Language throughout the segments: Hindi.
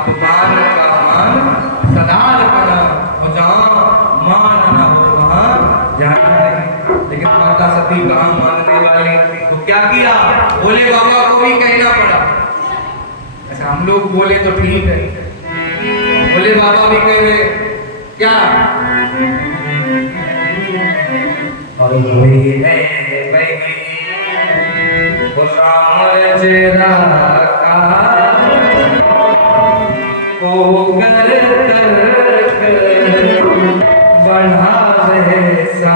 अपमान का मान सदा रखना, और जहाँ मान ना हो वहाँ जाना नहीं। लेकिन माता सती कहाँ मानने वाले, तो क्या किया, भोले बाबा को भी कहना पड़ा। अच्छा हम लोग बोले तो ठीक है, भोले बाबा भी कह रहे क्या, और वही है भाई वो राम रचना का को कर बढ़ावे सा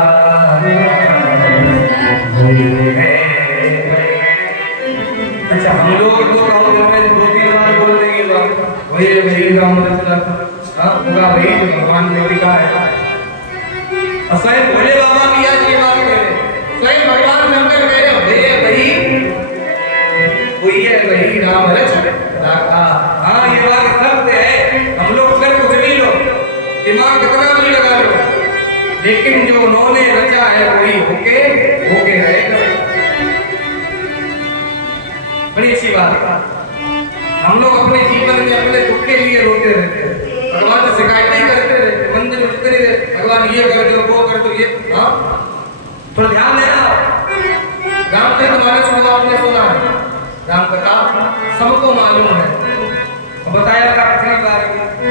अच्छा हम लोग तो दो तीन बार बोल देंगे वही वही राम रचना पूरा वही जो भगवान ने लिखा है। और स्वयं भोले बाबा भी आज ये बात कह रहे, स्वयं भगवान शंकर कह रहे भाई वही है वही राम रचना का। हाँ ये बात सत्य है, हम लोग कर कुछ भी लो, दिमाग कितना भी लगा लो, लेकिन जो उन्होंने रचा है वही होके होके रहेगा। बड़ी अच्छी बात है। हम लोग अपने जीवन में अपने दुख के लिए रोते रहते हैं, भगवान से शिकायतें करते रहते, मंदिर में उठते रहते, भगवान ये कर दो वो कर दो ये। हाँ थोड़ा ध्यान देना, रामचरितमानस को आपने सुना है, राम कथा सबको मालूम है, बताया था पिछली बार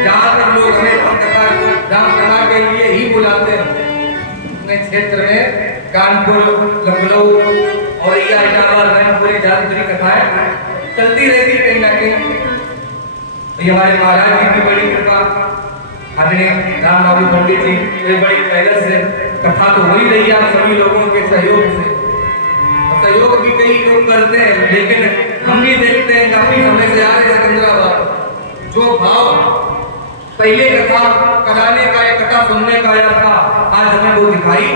जहाँ तक लोग हमें राम कथा के लिए ही बुलाते हैं। अपने क्षेत्र में कानपुर, लखनऊ और इलाहाबाद में पूरी ज्यादातरी कथाएं चलती रहती कहीं ना कहीं। ये हमारे महाराज जी की बड़ी कृपा, आदरणीय राम बाबू पंडित जी ये बड़ी पहले से कथा तो हो ही रही है, आप सभी लोगों के सहयोग से। सहयोग भी कई लोग करते हैं, लेकिन हम भी देखते हैं काफी समय से आ रहे सिकंदराबाद जो भाव पहले कथा कराने का या कथा सुनने का आया था, आज हमें वो दिखाई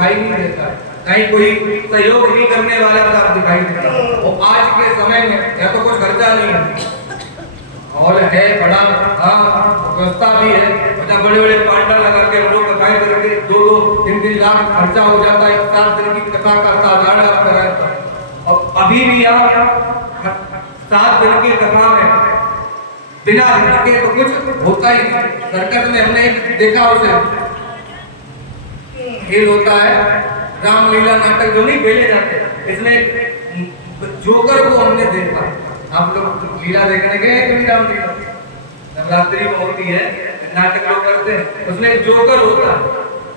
नहीं देता है। कहीं कोई सहयोग नहीं करने वाला था दिखाई देता है। और आज के समय में या तो कुछ खर्चा नहीं है और है बड़ा व्यवस्था भी है, बड़े बड़े पांडा लगा के हम लोग कथाएं करके 2-3 लाख खर्चा हो जाता है, 7 दिन की कथा का साधारण कराता। और अभी भी यहाँ 7 दिन की कथा में बिना के तो कुछ होता ही नहीं। सर्कस में हमने देखा उसे खेल होता है, रामलीला नाटक जो नहीं खेले जाते, इसमें जोकर को हमने देखा। आप लोग लीला देखने गए कभी रामलीला? नवरात्रि में होती है, नाटक लोग करते हैं, उसमें एक जोकर होता है।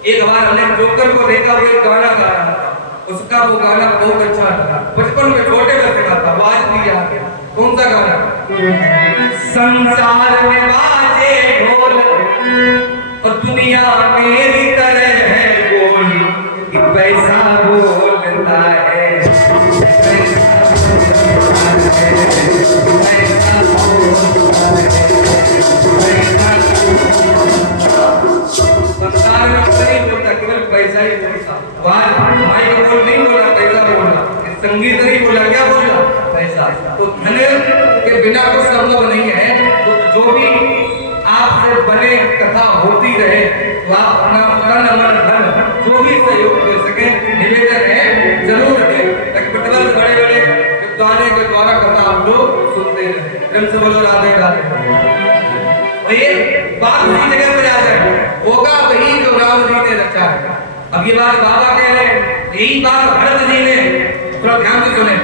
एक बार हमने जोकर को देखा, वो एक गाना गा रहा था, उसका वो गाना बहुत अच्छा लगा, बचपन में छोटे बच्चे का था, वो आज भी याद है। कौन सा गाना? संसार में बाजे ढोल और दुनिया मेरी तरह है गोल, कि पैसा बोलता है, संसार में नहीं बोलता, केवल पैसा ही बोलता। भाई को बोल नहीं बोला, पैसा बोला, संगीत नहीं बोला, क्या बोला? पैसा। तो धन के बिना कुछ संभव नहीं है। तो जो भी आपसे बने कथा होती रहे, तो आप अपना तन मन धन जो भी सहयोग दे सके निवेदन है जरूर दें, ताकि प्रतिवर्ष बड़े बड़े विद्वानों के द्वारा कथा आप लोग सुनते रहे। प्रेम से बोलो राधे राधे। ये बात उसी जगह पर आ जाए, होगा वही जो राम जी ने रचा है। अब ये बात बाबा कह रहे हैं, यही बात भरत जी ने, थोड़ा ध्यान से सुने,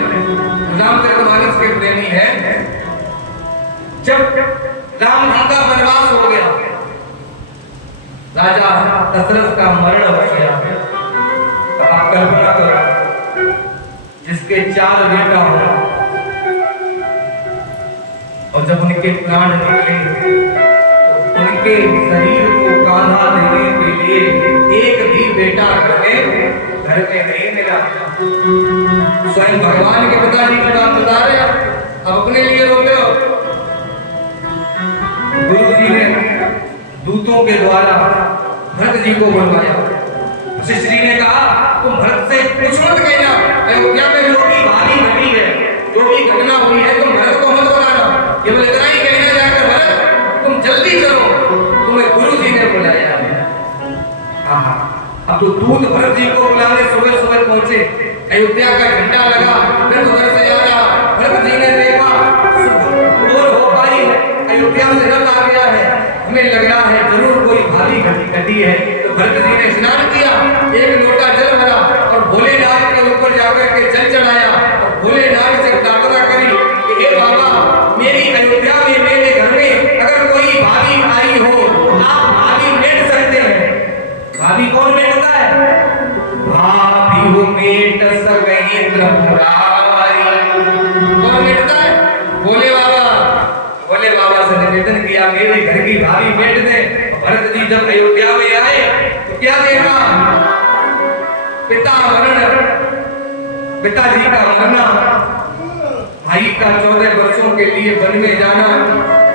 रामचरितमानस के प्रेमी है। जब राम जी का वनवास हो गया, राजा दशरथ का मरण हो गया, आप कल्पना करो जिसके 4 बेटा हो और जब उनके प्राण निकले तो उनके शरीर को कांधा देने के लिए एक भी बेटा घर में नहीं मिला। स्वयं भगवान के पिताजी की बात बता रहे हैं, अब अपने लिए रोते हो। गुरु जी ने दूतों के द्वारा भरत जी को बुलवाया। वशिष्ठ जी ने कहा तुम भरत से कुछ मत कहना, अयोध्या में जो भी भारी घटी है, जो भी घटना हुई है, तुम भरत को मत बुलाना, केवल इतना ही कहना जाकर भरत तुम जल्दी चलो, तुम्हें गुरु जी ने बुलाया है। अब तो दूत भरत जी को बुलाने सुबह सुबह पहुंचे, अयोध्या का घंटा लगा, फिर उधर से आ रहा, भरत जी ने देखा और हो पाई अयोध्या से पिताजी का मरना, भाई का 14 वर्षों के लिए वन में जाना,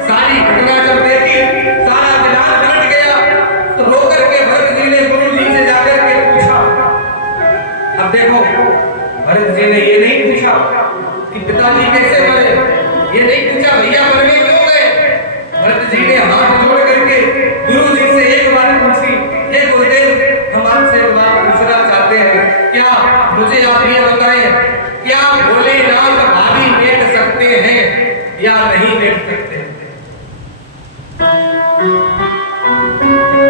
सारी घटना जब देखी, सारा विधान पलट गया। तो रोकर के भरत जी ने गुरु जी से जाकर के पूछा। अब देखो, भरत जी ने ये नहीं पूछा कि पिताजी कैसे मरे, ये नहीं पूछा भैया मरने क्यों गए। भरत जी ने हाथ जोड़ करके गुरु जी से एक बात पूछी, हे गुरुदेव, हम आपसे एक बात पूछना चाहते हैं, क्या मुझे आप ये बताएं, क्या भोलेनाथ भाभी मेट सकते हैं या नहीं मेट सकते?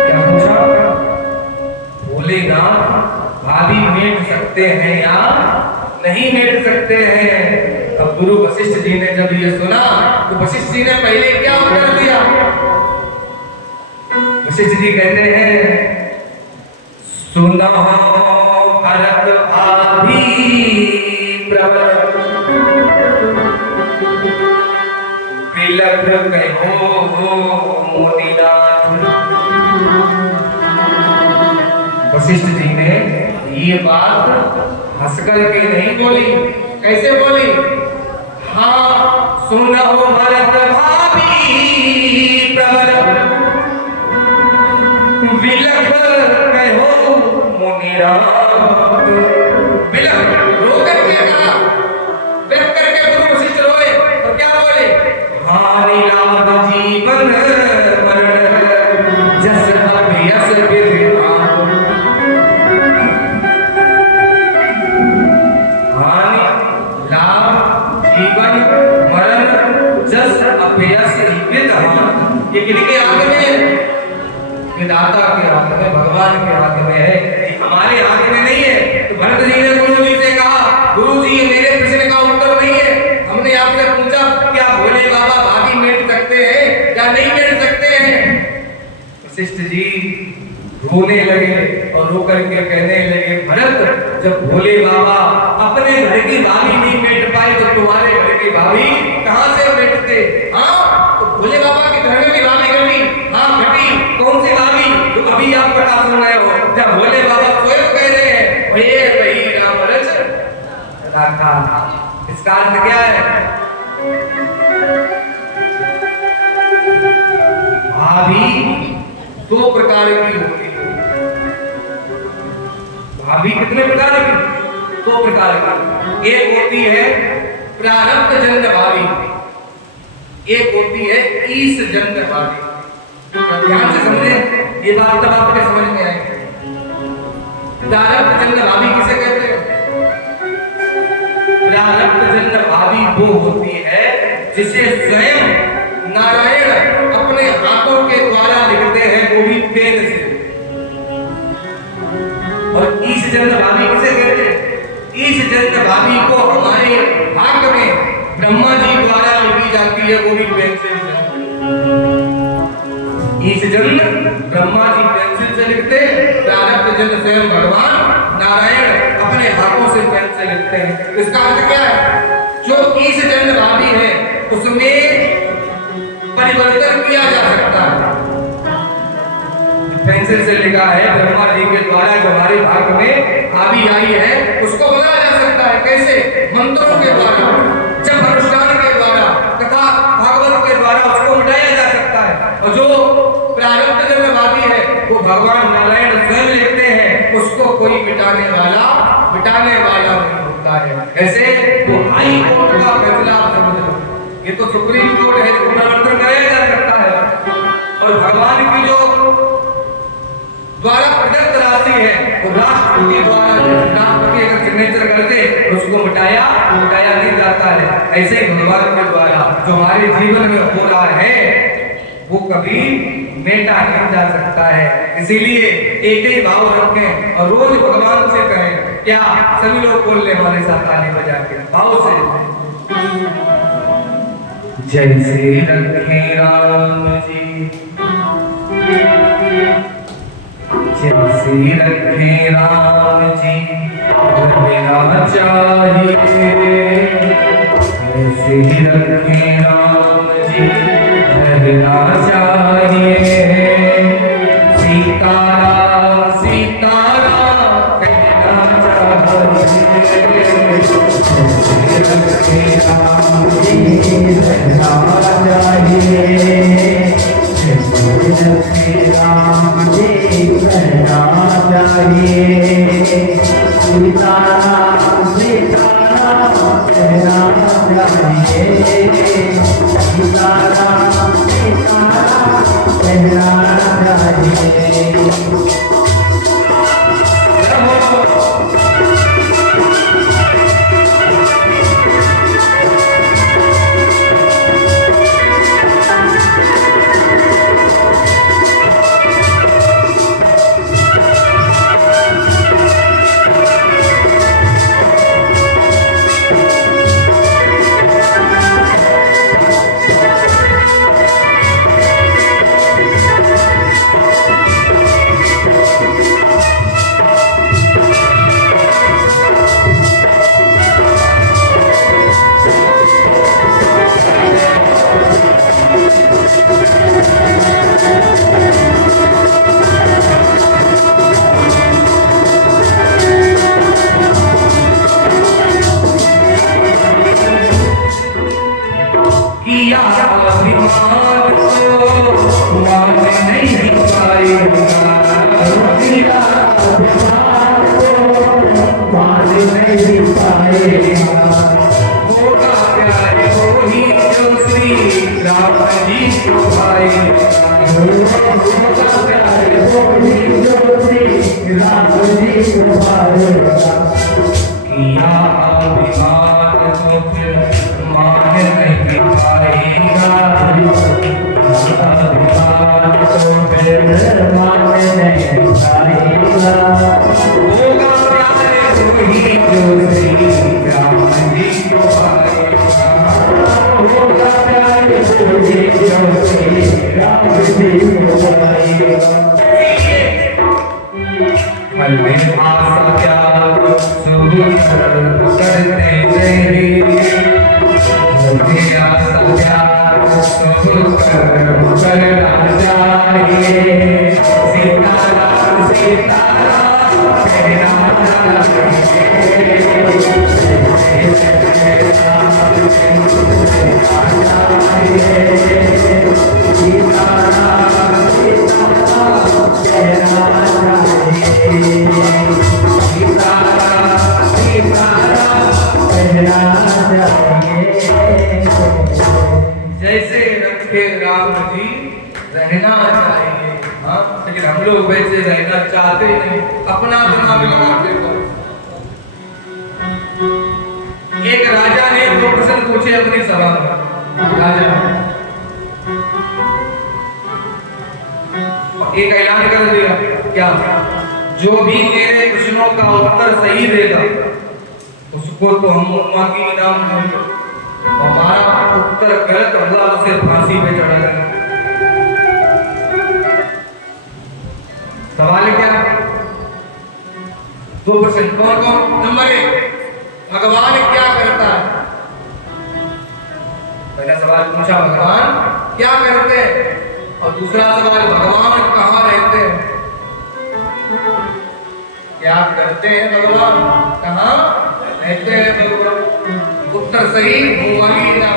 क्या पूछा? भोलेनाथ भाभी मेट सकते हैं या नहीं मेट सकते हैं? अब गुरु वशिष्ठ जी ने जब ये सुना तो वशिष्ठ जी ने पहले क्या उत्तर दिया? वशिष्ठ जी कहते हैं, सुनो भरत भाभी प्रबल बिलख कहो मुनिनाथ। वशिष्ठ जी ने ये बात हंस करके नहीं बोली, कैसे बोली? हाँ, सुनो भरत भाभी प्रबल बिलख कहो मुनिनाथ। बिलख रो करके कहा, बिलख करके गुरु वशिष्ठ रोए और क्या बोले? हानि लाभ जीवन मरण जस अभ्यस विधान। हानि लाभ जीवन मरण जस अभ्यस विधान। ये किनके हाथ में है? विधाता के हाथ में, भगवान के हाथ में है, हमारे हाथ में नहीं है। तो भरत जी ने गुरु जी से कहा, गुरु जी ये मेरे प्रश्न का उत्तर नहीं है, हमने आपसे पूछा क्या भोले बाबा भाभी मेट सकते हैं या नहीं मेट सकते हैं? वशिष्ठ जी रोने लगे और रो करके कहने लगे, भरत, जब भोले बाबा अपने घर की भाभी नहीं मेट पाए तो तुम्हारे घर की भाभी कहां से मेटते? हाँ, तो भोले बाबा के घर में भी भाभी घटी। हाँ घटी, कौन सी भाभी? तो अभी आप पता सुन रहे हो, जब भोले बाबा स्वयं कह रहे हैं, भैया वही राम रच राखा। इसका अर्थ क्या है? भाभी दो प्रकार की होती है। भाभी कितने प्रकार की? दो प्रकार की। एक होती है प्रारब्ध जन्य भाभी, एक होती है ईश जन्य भाभी। ध्यान से समझे, ये बात तब आपके समझ में आएगी। प्रारब्ध जन्य भाभी किसे कहते हैं? प्रारब्ध जन्य भाभी वो होती है जिसे स्वयं नारायण अपने हाथों के द्वारा लिखते हैं, वो भी पेन से। और ईश जन्य भाभी किसे कहते हैं? ईश जन्य भाभी को हमारे भाग्य में ब्रह्मा जी द्वारा लिखी जाती है, वो भी पेंसिल से। ईश जन्य ब्रह्मा जी पेंसिल से लिखते हैं, प्रारब्ध जन्य स्वयं भगवान नारायण अपने हाथों से पेन से लिखते हैं। इसका अर्थ क्या है? जो ईश जन्य भाभी है उसमें परिवर्तन किया जा सकता है। पेंसिल से लिखा है ब्रह्मा जी के द्वारा जो हमारे भाग्य में भाभी आई है, उसको बनाया जा सकता है। कैसे? मंत्रों के द्वारा, जब अनुष्ठान के द्वारा, कथा भागवत के द्वारा उसको मिटाया जा सकता है। और जो प्रारब्ध जन्य भाभी है वो भगवान नारायण स्वयं लिखते हैं, उसको कोई मिटाने वाला नहीं होता है। ऐसे वो हाई कोर्ट का फैसला समझ लो, ये तो सुप्रीम कोर्ट है, इसको परिवर्तन कराया जा सकता है। और भगवान की जो द्वारा प्रदत्त राशि है वो राष्ट्रपति द्वारा, राष्ट्रपति अगर सिग्नेचर करते उसको मिटाया नहीं जाता है। ऐसे ही भगवान के द्वारा जो हमारे जीवन में हो रहा है वो कभी मेटा नहीं जा सकता है। इसीलिए एक ही भाव रखें और रोज भगवान से कहें। क्या सभी लोग बोल ले हमारे साथ ताली बजा के भाव से, जैसे रखे राम जी, जैसे रखे राम जी रहना चाहिए, जैसे रखे राम जी रहना चाहिए। सीताराम सीताराम कहना चाहिए। किया अभिमान को मान नहीं पाएगा, किया अभिमान को मान नहीं पाएगा। होगा प्यारे वही जो श्री राम जी को पाएगा, होगा प्यारे वही जो श्री राम जी को पाएगा। किया अभिमान को फिर मान नहीं पाएगा, अभिमान को फिर मान नहीं पाएगा। होगा प्यारे वही जो श्री राम जी को पाएगा, होगा प्यारे वही जो श्री राम जी को पाएगा। में आशा त्याग शुभ करते रहे, आशा त्याग शुभ करना चाहिए। सीताराम सीताराम कहना जैसे रखे राम जी रहना चाहिए। हाँ, लेकिन हम लोग वैसे रहना चाहते नहीं, अपना दिमाग लगाते हो। एक राजा ने दो प्रश्न पूछे अपनी सभा में। राजा एक ऐलान कर दिया, क्या जो भी मेरे प्रश्नों का उत्तर सही देगा उसको तो हम की इनाम देंगे, हमारा उत्तर गलत होगा उसे फांसी पे चढ़ाएंगे। सवाल क्या? दो प्रश्न। कौन कौन? नंबर 1, भगवान क्या करता है? पहला सवाल पूछा भगवान क्या करते हैं, और दूसरा सवाल भगवान कहाँ रहते हैं? क्या करते हैं भगवान, कहाँ रहते हैं भगवान? उत्तर सही होगी ना,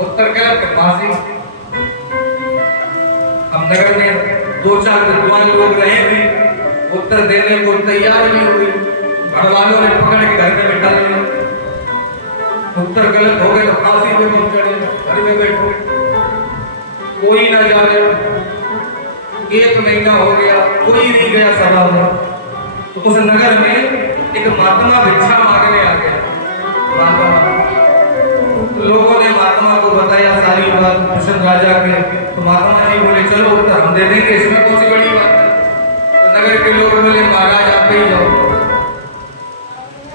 उत्तर गलत फांसी। हम नगर में 2-4 विद्वान लोग रहे भी, उत्तर देने को तैयार नहीं हुए, घर वालों ने पकड़ के घर में बैठा लिया। उत्तर गलत हो गए तो फांसी पे पहुंच चढ़े, घर में बैठो, कोई ना जाने। 1 महीना हो गया, कोई नहीं गया सभा में। तो उस नगर में एक महात्मा भिक्षा मांगने आ गया। तो लोगों ने महात्मा को बताया सारी बात प्रश्न राजा के। तो महात्मा जी बोले चलो उत्तर हम दे देंगे, इसमें कौन सी बड़ी बात है। तो नगर के लोग बोले महाराज आप ही जाओ,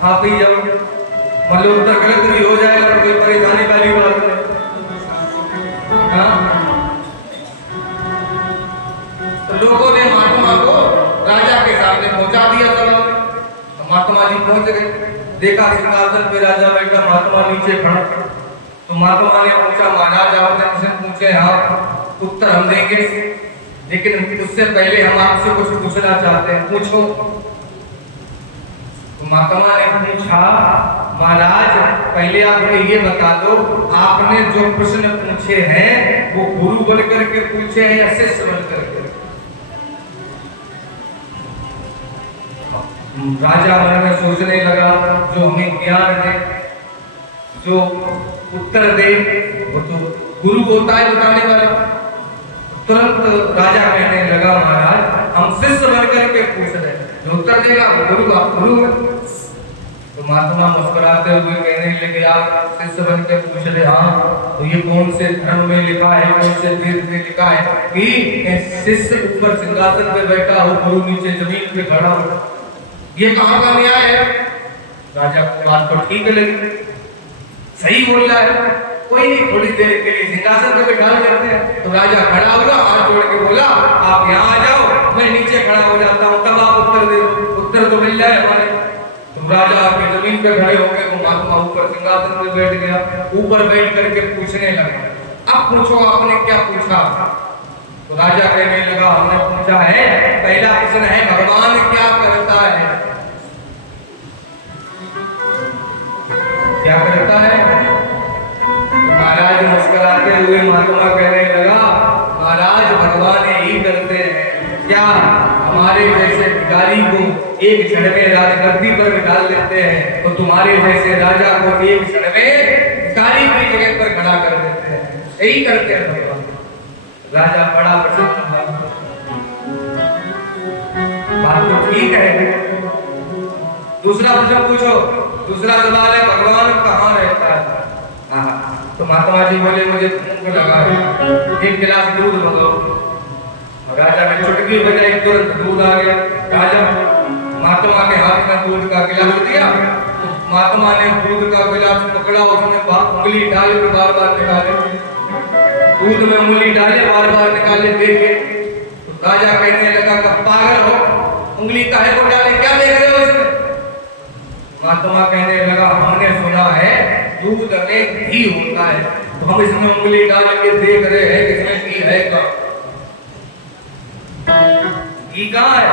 आप ही जाओ, मतलब उत्तर गलत भी हो जाएगा तो कोई परेशानी वाली बात नहीं। तो लोगों ने महात्मा को राजा के सामने पहुंचा दिया। महात्मा जी पहुंच गए, देखा सिंहासन पे राजा बैठा, महात्मा नीचे खड़ा। तो महात्मा ने पूछा महाराज आपने प्रश्न पूछे, हाँ उत्तर हम देंगे, लेकिन उससे पहले हम आपसे कुछ पूछना चाहते हैं, पूछो। तो महात्मा ने पूछा महाराज पहले आप हमें ये बता दो, आपने जो प्रश्न पूछे हैं वो गुरु बन करके पूछे हैं या शिष्य बन करके? राजा मन में सोचने लगा, जो हमें ज्ञान दे, जो उत्तर दे, वो तो गुरु होता है बताने वाला। तुरंत राजा कहने लगा, महाराज हम शिष्य बन करके पूछ रहे हैं, जो उत्तर देगा वो गुरु का गुरु है। तो महात्मा मुस्कुराते हुए कहने लगे, आप शिष्य बन के पूछ रहे, हाँ तो ये कौन से धर्म में लिखा है, कौन से वेद में लिखा है कि शिष्य ऊपर सिंहासन पे बैठा हो, गुरु नीचे जमीन पे खड़ा हो? ये कहाँ का न्याय है? राजा को बात तो ठीक लगी, सही बोल रहा है, कोई नहीं थोड़ी देर के लिए सिंहासन पे बैठा करते हैं। तो राजा खड़ा हुआ, हाथ जोड़ के बोला, आप यहाँ आ जाओ, मैं नीचे खड़ा हो जाता हूँ, तब आप उत्तर दे, उत्तर तो मिल जाए हमारे। तो राजा आपकी जमीन पे खड़े हो गए, वो महात्मा ऊपर सिंहासन पे बैठ गया, ऊपर बैठ करके पूछने लगा, अब पूछो आपने क्या पूछा? तो राजा कहने लगा, हमने पूछा है, पहला प्रश्न है भगवान क्या करता है? क्या करता है? महाराज मुस्कुराते हुए महात्मा कहने लगा, महाराज भगवान यही करते हैं, क्या हमारे जैसे भिखारी को एक क्षण में राजगद्दी पर बिठा देते हैं, तो तुम्हारे जैसे राजा को एक क्षण में भिखारी की जगह पर खड़ा कर देते हैं, यही करते हैं भगवान। राजा बड़ा प्रसन्न हुआ, बात तो ठीक है। दूसरा प्रश्न पूछो, दूसरा सवाल है भगवान कहाँ रहता है? तो महात्मा जी बोले, मुझे भूख लगा है, एक गिलास दूध मंगाओ। राजा ने चुटकी बजाई, तुरंत दूध आ गया। राजा महात्मा के हाथ में दूध का गिलास दिया, तो महात्मा ने दूध का गिलास पकड़ा, उसमें उंगली डाल के बार बार निकाले, दूध में उंगली डाले बार बार निकाले, देखे। तो राजा कहने लगा, कब पागल हो, उंगली काहे को डाले, क्या देख रहे हो इसमें? महात्मा कहने लगा, हमने सुना है दूध में घी होता है, तो हम इसमें उंगली डाल के देख रहे हैं किसमें घी है का। घी कहाँ है?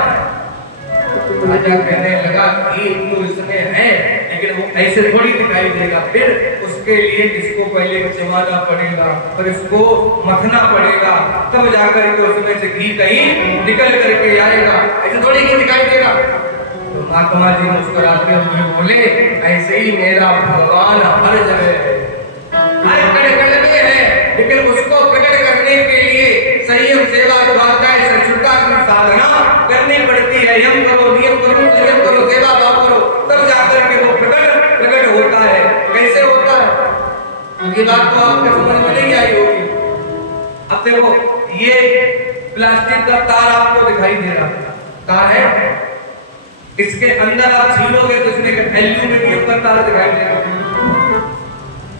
राजा कहने लगा, घी तो इसमें है, लेकिन वो ऐसे थोड़ी दिखाई देगा, फिर उसके लिए इसको पहले जमाना पड़ेगा, फिर इसको मथना पड़ेगा, तब जाकर के उसमें से घी कहीं निकल करके आएगा, ऐसे थोड़ी घी दिखाई देगा। तो महात्मा जी मुस्कुराते हुए बोले, ऐसे ही मेरा भगवान हर जगह है, हर कण में है, लेकिन उसको प्रकट करने के लिए संयम, सेवा, स्वाध्याय, सहिष्णुता की साधना करनी पड़ती है। यम करो, नियम करो, संयम करो, सेवा भाव करो, तब जाकर के वो प्रकट होता है। कैसे होता है ये बात तो आपके समझ में नहीं आई होगी। अब देखो, ये प्लास्टिक का तार आपको दिखाई दे रहा है, तार है, इसके अंदर आप छीलोगे तो इसमें एल्यूमिनियम का तार दिखाई देगा,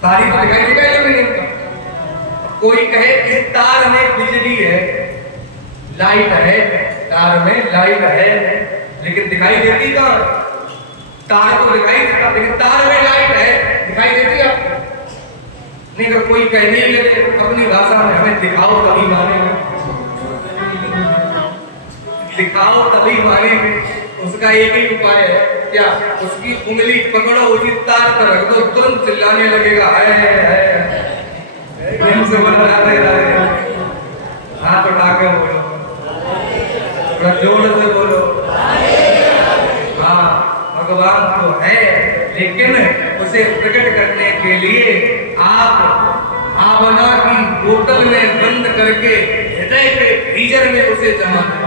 तारी तो दिखाई देगा एल्यूमिनियम का। कोई कहे इस तार में बिजली है, लाइट है, तार में लाइट है, लेकिन दिखाई देती कहाँ? तार तो दिखाई देता, लेकिन तार में लाइट है, दिखाई देती आपको नहीं। अगर कोई कहने लगे अपनी भाषा में, हमें दिखाओ तभी मानेंगे, दिखाओ तभी मानेंगे, उसका एक ही उपाय है, क्या? उसकी उंगली पकड़ो, उसी तार पर रख दो, तुरंत चिल्लाने लगेगा, है से हाथ उठा के बोलो, थोड़ा जोर से बोलो, हाँ भगवान तो है, लेकिन उसे प्रकट करने के लिए आप भावना की बोतल में बंद करके हृदय के फ्रीजर में उसे जमा दें।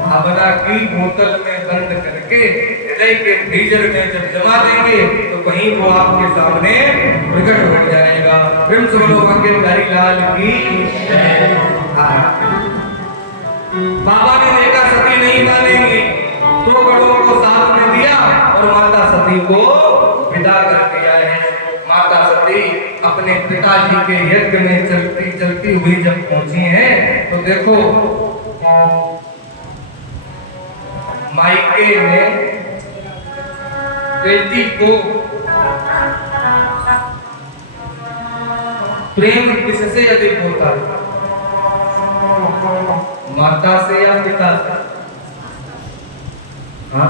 भावना की बोतल में बंद करके हृदय के फ्रीजर में जब जमा देंगे तो कहीं वो आपके सामने प्रकट हो जाएगा। प्रेम से बोलो के हरि लाल की। बाबा ने देखा सती नहीं मानेंगी, तो बड़ों को साथ में दिया और माता सती को विदा करके आए। माता सती अपने पिताजी के यज्ञ में चलती चलती हुई जब पहुंची हैं तो देखो मायके में बेटी को प्रेम किससे अधिक होता है, माता से या पिता से? हाँ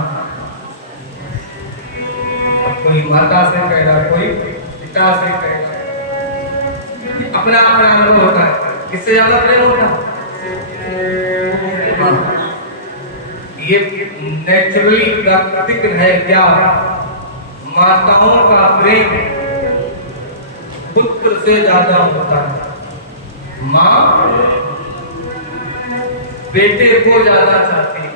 कोई माता से कह रहा, कोई पिता से कह रहा। अपना अपना अनुभव होता है, किससे ज्यादा प्रेम होता है? ये नेचुरली प्राकृतिक है क्या? माताओं का प्रेम पुत्र से ज्यादा होता है। माँ बेटे को ज्यादा चाहती है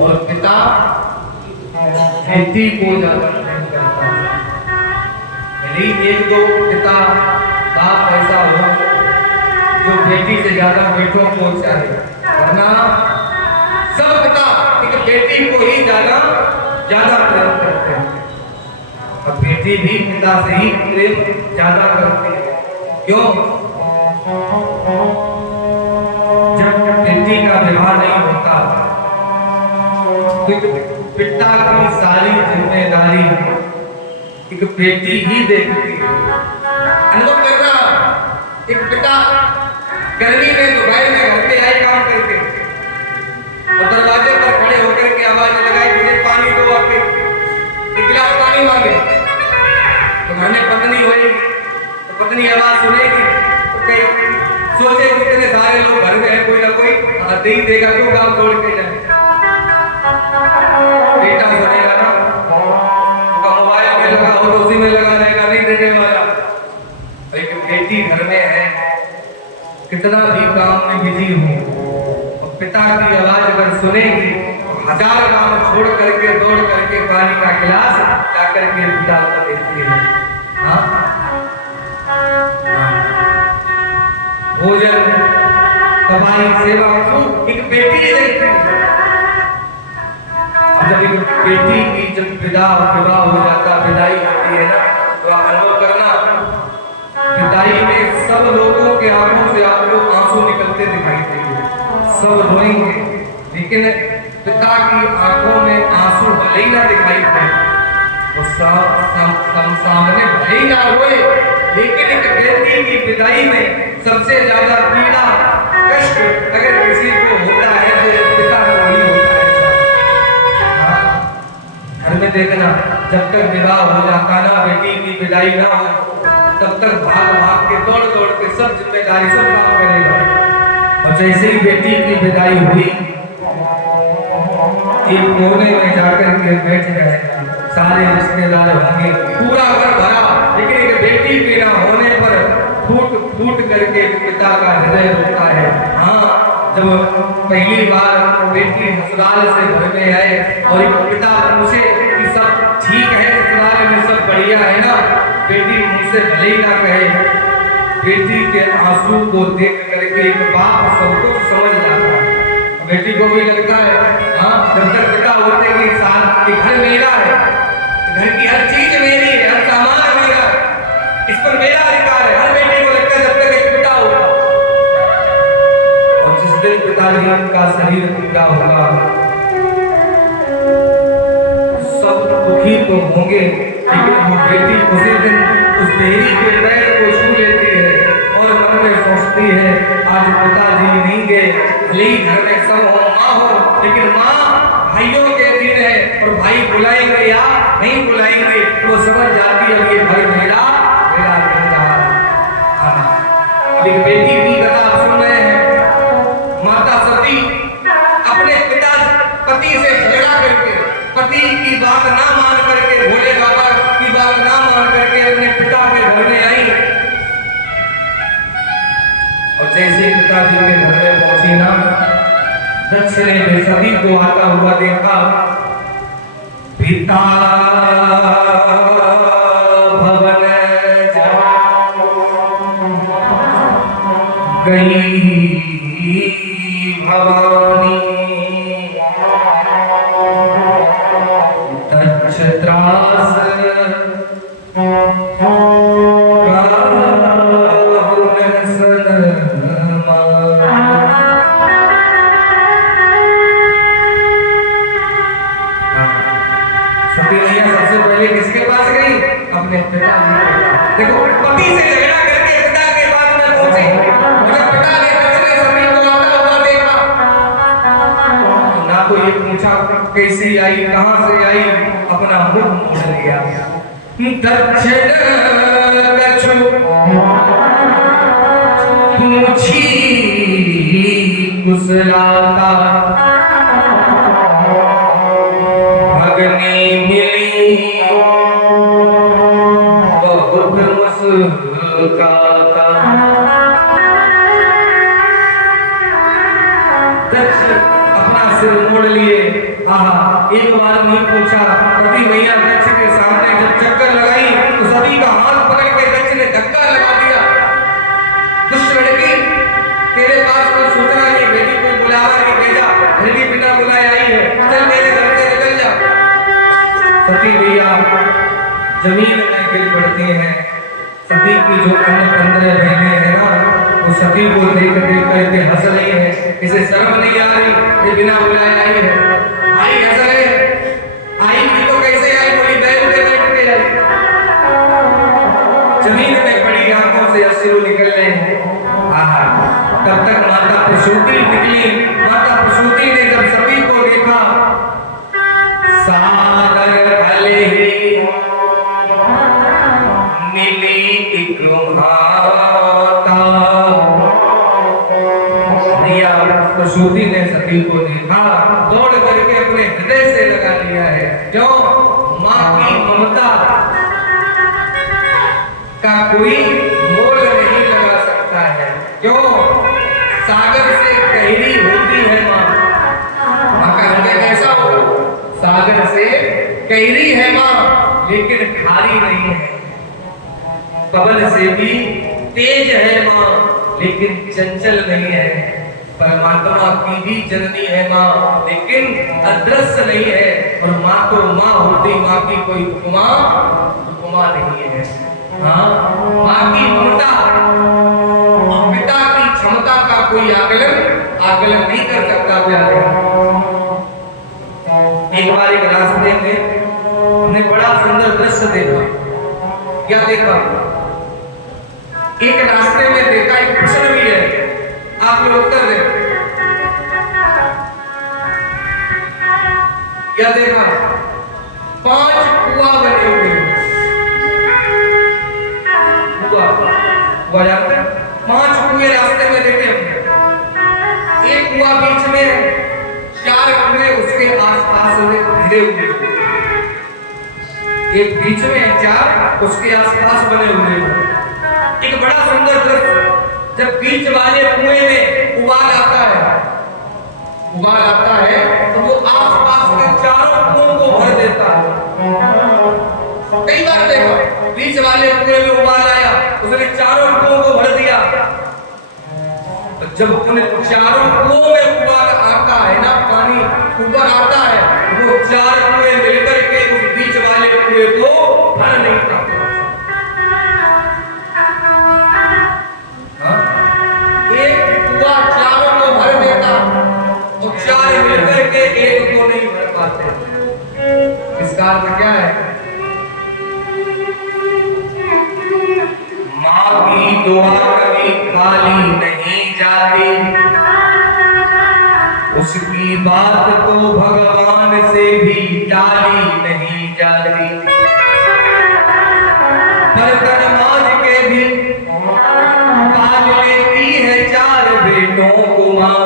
और पिता बेटी को ज्यादा प्रेम करता है। यदि एक दो पिता बाप ऐसा हो जो बेटी से ज्यादा बेटों को चाहे, वरना सब पिता एक बेटी को ही ज्यादा प्रेम करते हैं और बेटी भी पिता से ही प्रेम ज्यादा करती है। क्यों? जब बेटी का विवाह नहीं होता तो पिता की सारी जिम्मेदारी एक बेटी ही देखती है। अनुभव करना, एक पिता गर्मी में दोपहर में घर पे आए काम करके और दरवाजे पर खड़े होकर के आवाज लगाई, मुझे पानी दो, आके एक गिलास पानी मांगे तो घर में पत्नी होगी तो पत्नी आवाज सुनेगी तो कहीं सोचे कितने सारे लोग घर में है, कोई ना कोई दे ही देगा, क्यों काम छोड़ के जाए। बेटा सुनेगा ना, उनका मोबाइल में लगा हो तो उसी में लगा रहेगा, नहीं देने वाला। लेकिन बेटी घर में है, कितना भी काम में बिजी हो और पिता की आवाज अगर सुनेगी तो हजार काम छोड़ करके दौड़ करके पानी का गिलास जाकर के पिता को देती है। हाँ? भोजन, दवाई, सेवा खूब एक बेटी ही देखती है। अब जब एक बेटी की जब विवाह हो जाता, विदाई होती है ना, तो आप अनुभव करना, विदाई में सब लोगों के आंखों से आपको आंसू निकलते दिखाई देंगे, सब रोएंगे, लेकिन पिता की आंखों में आंसू भले ही ना दिखाई दे, वो सामने भले ही ना रोए, लेकिन एक बेटी की विदाई में सबसे ज्यादा पीड़ा कष्ट अगर किसी को होता है तो पिता को ही होता है। घर में देखना, जब तक विवाह हो जाता ना, बेटी की विदाई ना हो, तब तक भाग भाग के दौड़ दौड़ के सब जिम्मेदारी सब काम करेगा। और जैसे ही बेटी की विदाई हुई, एक कोने में जाकर के बैठ जाएगा, सारे रिश्तेदार होंगे, पूरा घर भरा, लेकिन एक बेटी के ना होने पर फूट फूट करके पिता का हृदय रोता है। हाँ, जब पहली बार बेटी ससुराल से घर में आए और एक पिता पूछे कि सब ठीक है, ससुराल में सब बढ़िया है ना, बेटी मुझसे भले ही ना कहे, बेटी के आंसू को देख करके एक बाप सब कुछ समझ जाता है। बेटी को भी लगता है, हाँ, जब तक पिता होते कि साथ कि घर मेरा है, घर की हर चीज मेरी है, हर सामान मेरा, इस पर मेरा अधिकार है। हर बेटी को लगता है जब तक एक पिता होगा। और जिस दिन पिताजी का शरीर टूटा होगा, सब दुखी तो होंगे, लेकिन वो बेटी उसी दिन उस देवी के पैर को छू लेती है और मन में सोचती है, आज पिताजी नहीं गए, भले ही घर में सब हो, माँ हो, लेकिन माँ भाइयों के दिन है और भाई बुलाएंगे या नहीं बुलाएंगे, तो समझ जाती है ये घर मेरा बेटा। अब एक बेटी की कथा आप सुन रहे हैं। माता सती अपने पिता पति से झगड़ा करके, पति की बात ना मान करके, भोले बाबा की बात ना मान करके अपने पिता के घर में आई और जैसे पिताजी के घर में पहुंची ना, दक्ष ने सती को आता हुआ देखा। पिता भवन गई भवानी, दक्ष त्रास किसके पास गई? अपने पिता जी के पास। देखो, पति से झगड़ा करके पिता के पास में पहुंचे, जब पिता ने दक्ष ने सती को आता हुआ देखा, तो ना कोई ये पूछा कैसी आई, कहां से आई, अपना मुख मोड़ लिया। दक्षिण कछु पूछी कुशलाता, भगनी मिली बहुत मुस्काता। दक्ष अपना सिर मोड़ लिए। आहा, एक बार नहीं पूछा, सती मैया दक्ष के सामने जब चक्कर लगाई तो सती का हाथ पकड़ के दक्ष ने धक्का लगा दिया। दुष्ट लड़की, तेरे पास कोई सूचना नहीं भेजी, कोई बुलावा नहीं भेजा, जल्दी बिना बुलाए आई है, चल मेरे घर से निकल जा। सती मैया जमीन में गिर पड़ती हैं। सती की जो अन्य 15 बहनें हैं ना, वो सती को देख देख करके हंस रही है। इसे शर्म नहीं आ रही, ये बिना बुलाए आई है। आई हंस रहे, आई भी तो कैसे आई, बोली बैठ के आई। जमीन में पड़ी आंखों से अश्रु निकल रहे हैं। आहा, तब तक माता प्रसूति निकली। माता प्रसूति ने जब सती को देखा, सागर भले ही मिली एक माता। भैया प्रसूति ने सती को देखा, दौड़ करके अपने हृदय से लगा लिया है। क्यों? माँ की ममता का कोई मोल नहीं लगा सकता है। क्यों? सागर से गहरी होती है माँ। माँ का हृदय कैसा होगा? सागर से गहरी है माँ, लेकिन खारी नहीं है। पवन से भी तेज है माँ, लेकिन चंचल नहीं है। परमात्मा की भी जननी है माँ, लेकिन अदृश्य नहीं है। और माँ तो माँ होती, माँ की कोई उपमा नहीं है। हाँ, माँ की ममता और पिता की क्षमता का कोई आकलन नहीं कर सकता। प्यारे, एक बार एक रास्ते में हमने बड़ा सुंदर दृश्य देखा। क्या देखा? एक रास्ते में देखा, एक प्रश्न भी है, आप लोग उत्तर दें। क्या देखा? 5 कुआं बने हुए। कुआं जानते हैं? 5 कुएं रास्ते में देखे हमने। एक कुआं बीच में, 4 कुएं उसके आसपास घिरे हुए। एक बीच में, 4 उसके आसपास बने हुए। एक बड़ा सुंदर दृश्य, जब बीच वाले कुएं में उबाल आता है तो वो आसपास के चारों कुओं को भर देता है। कई बार देखा, बीच वाले कुएं में उबाल आया, उसने चारों कुओं को भर दिया। तो जब उन चारों कुओं में उबाल आता है ना, पानी ऊपर आता है, वो 4 कुएं मिलकर के उस बीच वाले कुएं को भर नहीं पाते। चारों को भर देता और 4 मिलकर के एक को नहीं भर पाते। इसका अर्थ क्या है? माँ की दुआ कभी खाली नहीं जाती, उसकी बात तो भगवान से भी टाली नहीं जाती। बर्तन मांज के भी पाल लेती है 4 बेटों को माँ,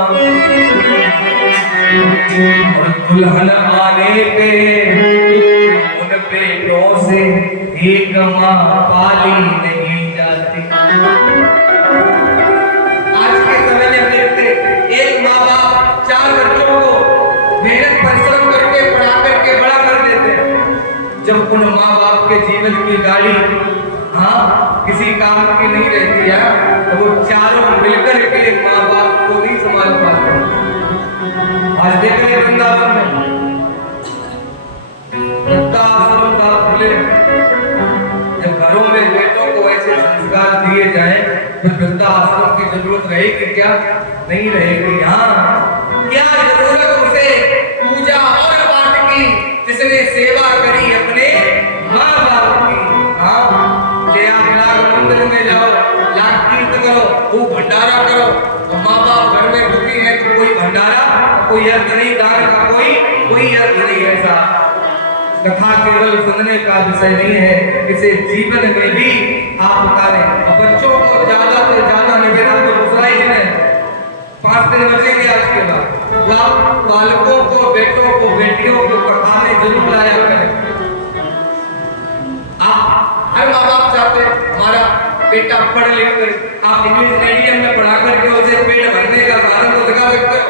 और दुल्हन आने पे उन बेटों से एक माँ पाली नहीं जाती। आज के समय में देखते, एक माँ बाप 4 बच्चों को मेहनत परिश्रम करके पढ़ा करके बड़ा कर देते। जब उन माँ बाप के जीवन की गाड़ी किसी काम की नहीं रहती है, तो वो चारों मिलकर के माँ बाप को नहीं संभाल पाते। आज देख रहे वृंदावन में वृद्धाश्रम का खुले, जब घरों में बेटों को ऐसे संस्कार दिए जाए तो वृद्धाश्रम की जरूरत रहेगी क्या? नहीं रहेगी। हाँ, क्या जरूरत उसे पूजा और पाठ की जिसने सेवा करी अपने माँ बाप की। हाँ, मंदिर में जाओ, लाख तीर्थ करो, खूब भंडारा करो, और माँ बाप घर में दुखी है तो कोई भंडारा कोई अर्थ नहीं दान का, कोई अर्थ नहीं ऐसा। कथा केवल सुनने का विषय नहीं है, इसे जीवन में भी आप उतारें। और बच्चों को ज्यादा से ज्यादा निवेदन तो दूसरा ही है, 5 दिन बचेंगे आज के बाद, वो आप बालकों को, बेटों को, बेटियों को कथा में जरूर लाया करें। आप हर माँ बाप चाहते हैं हमारा बेटा पढ़ लिख कर, आप इंग्लिश मीडियम में पढ़ा करके उसे पेट भरने का साधन तो दिखा सकते हो।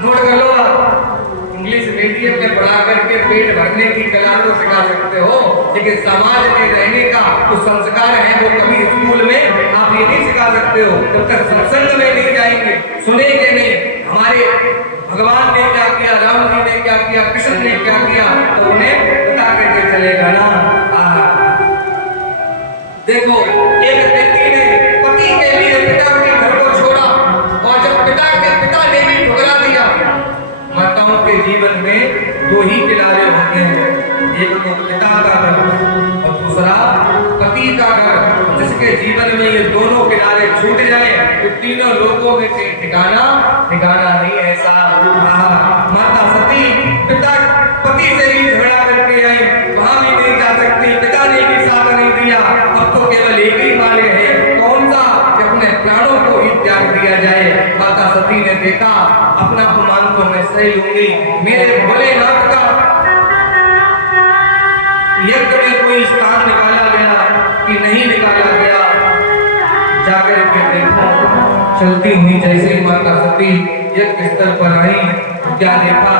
नोट कर लो, आप इंग्लिश मीडियम में पढ़ा करके पेट भरने की कला तो सिखा सकते हो, लेकिन समाज में रहने का जो संस्कार है वो कभी स्कूल में आप ये नहीं सिखा सकते हो जब तक सत्संग में नहीं जाएंगे, सुनेंगे नहीं। हमारे भगवान ने क्या किया, राम जी ने क्या किया, कृष्ण ने क्या किया, तो उन्हें बता करके चलेगा ना। देखो, एक व्यक्ति ने पति के लिए पिता के घर को छोड़ा, और जब पिता ने भी ठुकरा दिया। माताओं के जीवन में 2 ही किनारे होते हैं, एक तो पिता का घर और दूसरा पति का घर। जिसके जीवन में ये दोनों किनारे छूट जाए तो तीनों लोगों में ठिकाना नहीं ऐसा। माता सती पति से भी झगड़ा करके आई, वहां भी नहीं जा सकती, पिता ने भी साथ नहीं दिया। अब तो केवल एक ही मार्ग है, कौन सा? अपने प्राणों को ही त्याग दिया जाए। माता सती ने देखा अपना अपमान तो मैं सही लूंगी, मेरे भोलेनाथ का यज्ञ में कोई स्थान निकाला गया कि नहीं निकाला गया, जाकर के देखो। चलती हुई जैसे ही माता सती यज्ञ स्थल पर आई, क्या देखा?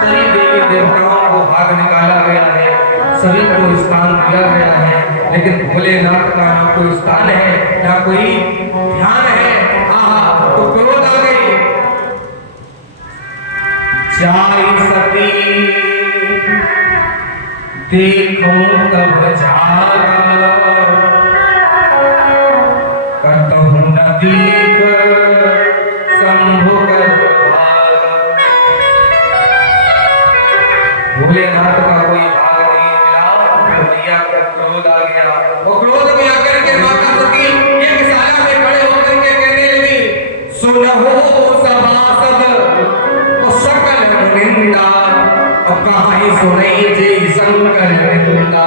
सभी देवी देवताओं को भाग निकाला गया है, सभी को स्थान दिया गया है, लेकिन भोलेनाथ का ना कोई स्थान है, ना कोई ध्यान है। तो क्रोध आ गई। जाई सती देखो तब जारा, कतहु न दीख शंभु कर भागा। भोलेनाथ का कोई भाग नहीं मिला, तो मैया को क्रोध आ गया। वो क्रोध में आकर के माता सती एक साया में खड़े होकर के कहने लगी, सुनहो सभासद और सकल निंदा, और कहां सुनई जे शंकर निंदा।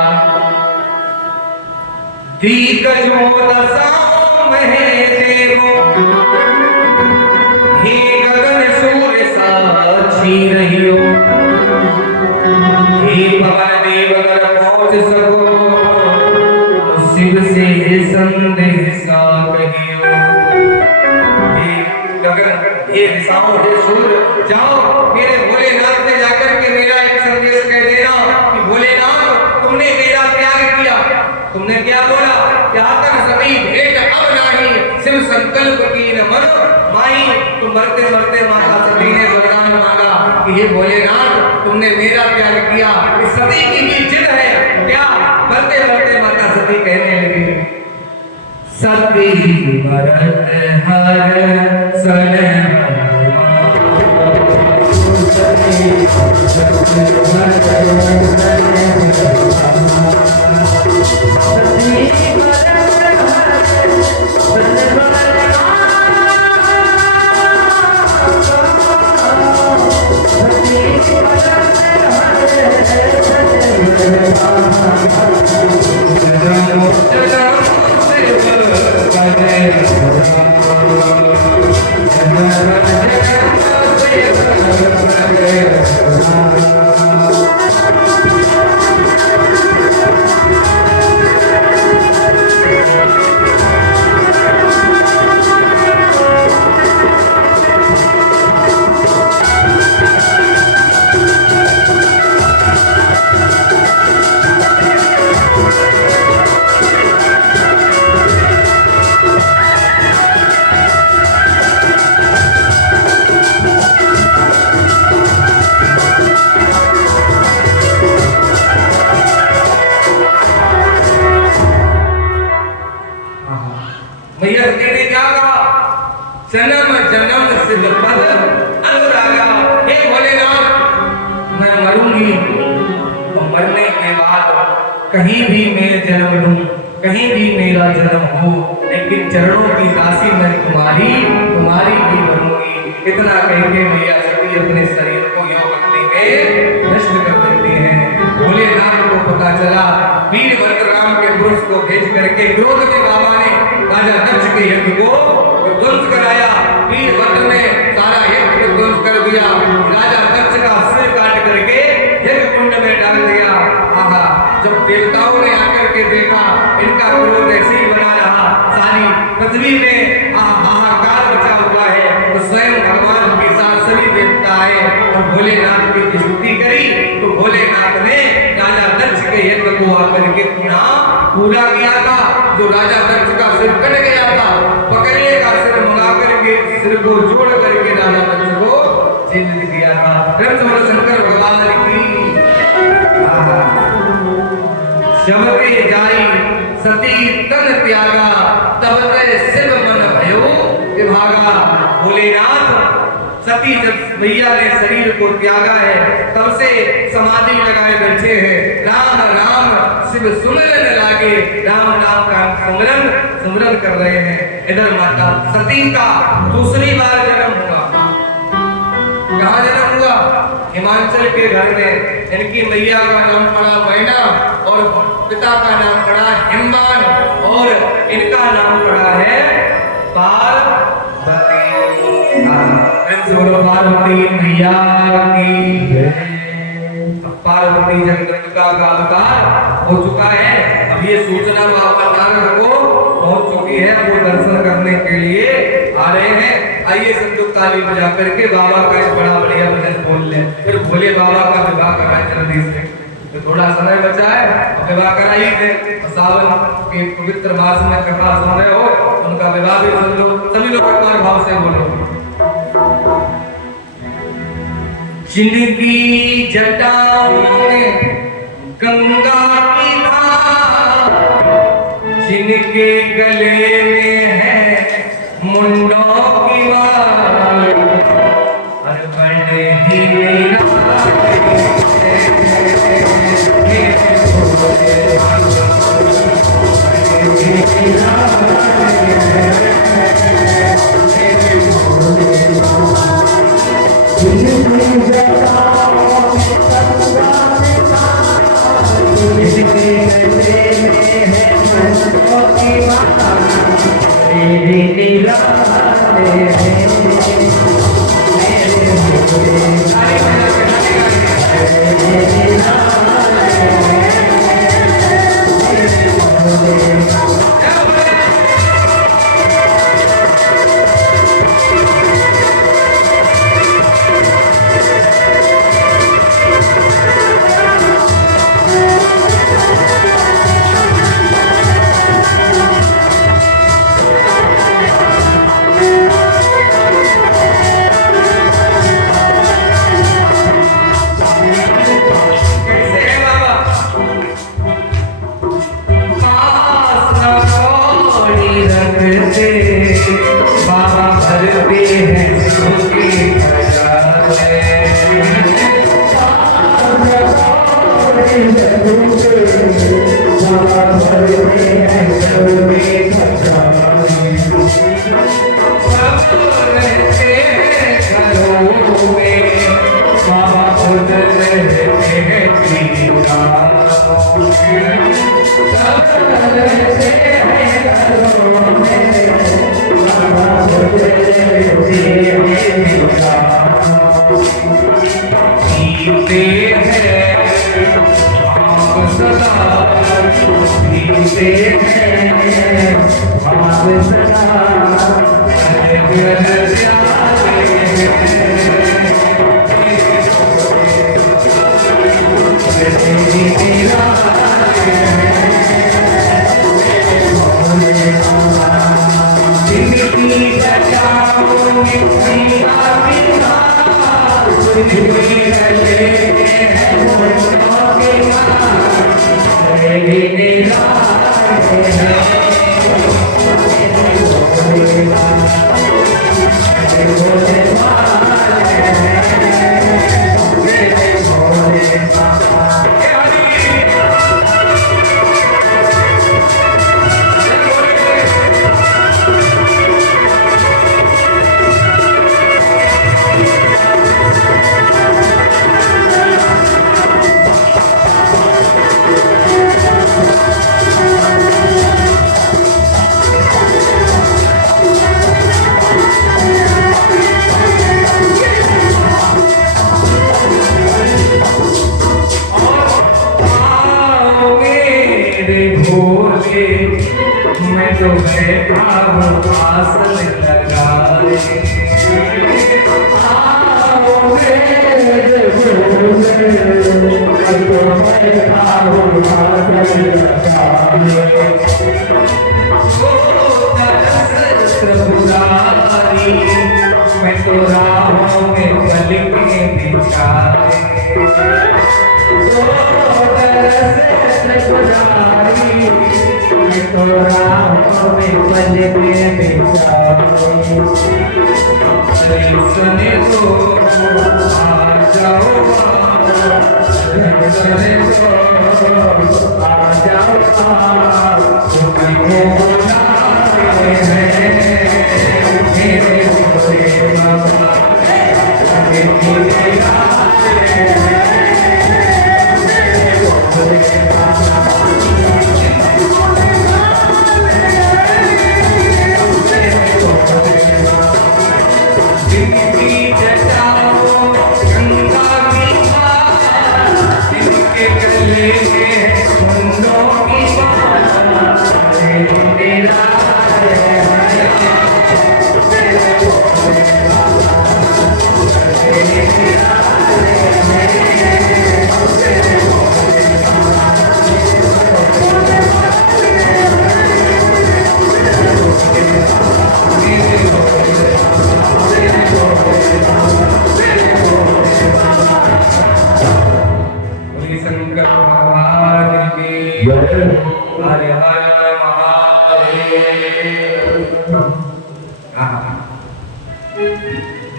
दिग्गज दशाओं में देवो, हे गगन सूर्य साक्षी रहियो, हे पवन देव अगर पहुंच सको, तो शिव से संदेह सा कहियो। हे गगन, हे दिशाओं, हे सूर्य, जाओ मेरे भोलेनाथ से जाकर के मेरा एक संदेश कह देना कि भोलेनाथ तुमने मेरा त्याग किया। तुमने क्या बोला? क्या तन सभी भेंट अब नहीं, शिव संकल्प की न मन माई। तो मरते मरते माता सती ने वरदान मांगा कि हे भोलेनाथ तुमने मेरा त्याग किया। इस सती की भी जिद है क्या? मरते मरते माता सती कहने लगी, सती मरत हर सन जन्म जन्म सिद्ध पद अनुरागा। हे भोलेनाथ, मैं मरूंगी तो मरने के बाद कहीं भी मैं जन्म लूं, कहीं भी मेरा जन्म हो, लेकिन चरणों की दासी मैं तुम्हारी भी बनूंगी। इतना कह के मैया भी अपने शरीर को योग अग्नि में नष्ट कर देते हैं। भोलेनाथ को पता चला, वीरभद्र राम के पुरुष को भेज करके क्रोध में बाबा ने राजा दक्ष के यज्ञ को ध्वंस कराया। वीरभद्र ने सारा यज्ञ को ध्वंस कर दिया, राजा दक्ष का सिर काट करके यज्ञ कुंड में डाल दिया। आहा, जब देवताओं ने आकर के देखा इनका क्रोध ऐसे ही बना रहा, सारी पृथ्वी में हाहाकार मचा हुआ है, तो स्वयं भगवान के साथ सभी देवता आए और भोलेनाथ की स्तुति करी। तो भोलेनाथ ने राजा दक्ष के यज्ञ को आकर के पुनः पूरा किया था। जो राजा दक्ष का सिर कट गया था, पकड़िए का सिर मंगा करके सिर को जोड़ करके राजा दक्ष को जीवित किया था। शंकर भगवान की शबके जाई सती तन त्यागा, तब ते शिव मन भयो विभागा। भोलेनाथ सती जब मैया ने शरीर को त्यागा है, तब से समाधि लगाए बैठे हैं। राम राम शिव सुमिरन लागे, राम नाम का सुमिरन कर रहे हैं। इधर माता सती का दूसरी बार जन्म हुआ। कहाँ जन्म हुआ? हिमाचल के घर में। इनकी मैया का नाम पड़ा मैना और पिता का नाम पड़ा हिमवान और इनका नाम पड़ा है पार्वती। पार्वती मैया की। पार्वती जगदम्बिका का अवतार हो चुका है। अब ये सूचना बाबा नारद को पहुंच चुकी है, वो दर्शन करने के लिए आ रहे हैं। आइए संतुक ताली बजा करके बाबा का एक बड़ा बढ़िया भजन बोल ले, फिर भोले बाबा का विवाह कराए जल्दी से। तो थोड़ा समय बचा है, विवाह कराइए थे। सावन के पवित्र मास में कथा सुन रहे हो, उनका विवाह भी सुन लो। सभी लोग एक बार भाव से बोलो। जिनकी जटाओं में गंगा की धार, जिनके गले में है मुंडों की मार, हर बड़े ही मेरा बाबा भरते हैं सबके खजाने। बाबा भरते हैं सबके खजाने। सब रहते हैं घरों में, बाबा खुद रहते हैं दीवारों में। सब रहते हैं घरों में, पीते हैं आप सदा, पीते हैं आप सदा, मैं तो बैठा हूँ आसन लगाए मैं तो राहों में पलकें बिछाए मैं तो राहों में पलकें बिछाए सने तो आ जाओ सने तो आ जाओ तुम्हें बुलाते हैं मेरे बाबा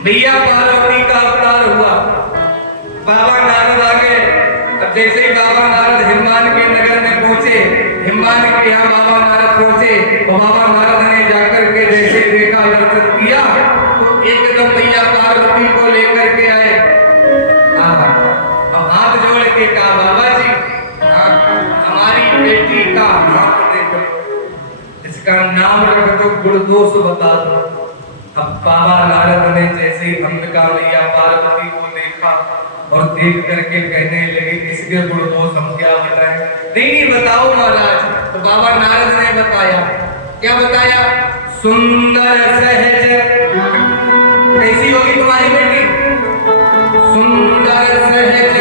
मैया पार्वती का अवतार हुआ। बाबा नारद आ गए। अब जैसे ही बाबा नारद हिमवान के नगर में पहुंचे, हिमवान के यहाँ बाबा नारद पहुंचे, तो बाबा नारद ने जाकर के जैसे देखा, दर्शन किया, तो एकदम मैया पार्वती को लेकर के आए। अब हाथ जोड़ के कहा, बाबा जी हमारी बेटी का हाथ देखो, इसका नाम रख दो, गुण दोष बता दो। अब बाबा नारद ने जैसे ही अंबिका मैया पार्वती को देखा और देख करके कहने लगे, इसके गुण दोष हम क्या बताएं? नहीं बताओ महाराज। तो बाबा नारद ने बताया, क्या बताया? सुंदर सहज, कैसी होगी तुम्हारी बेटी? सुंदर सहज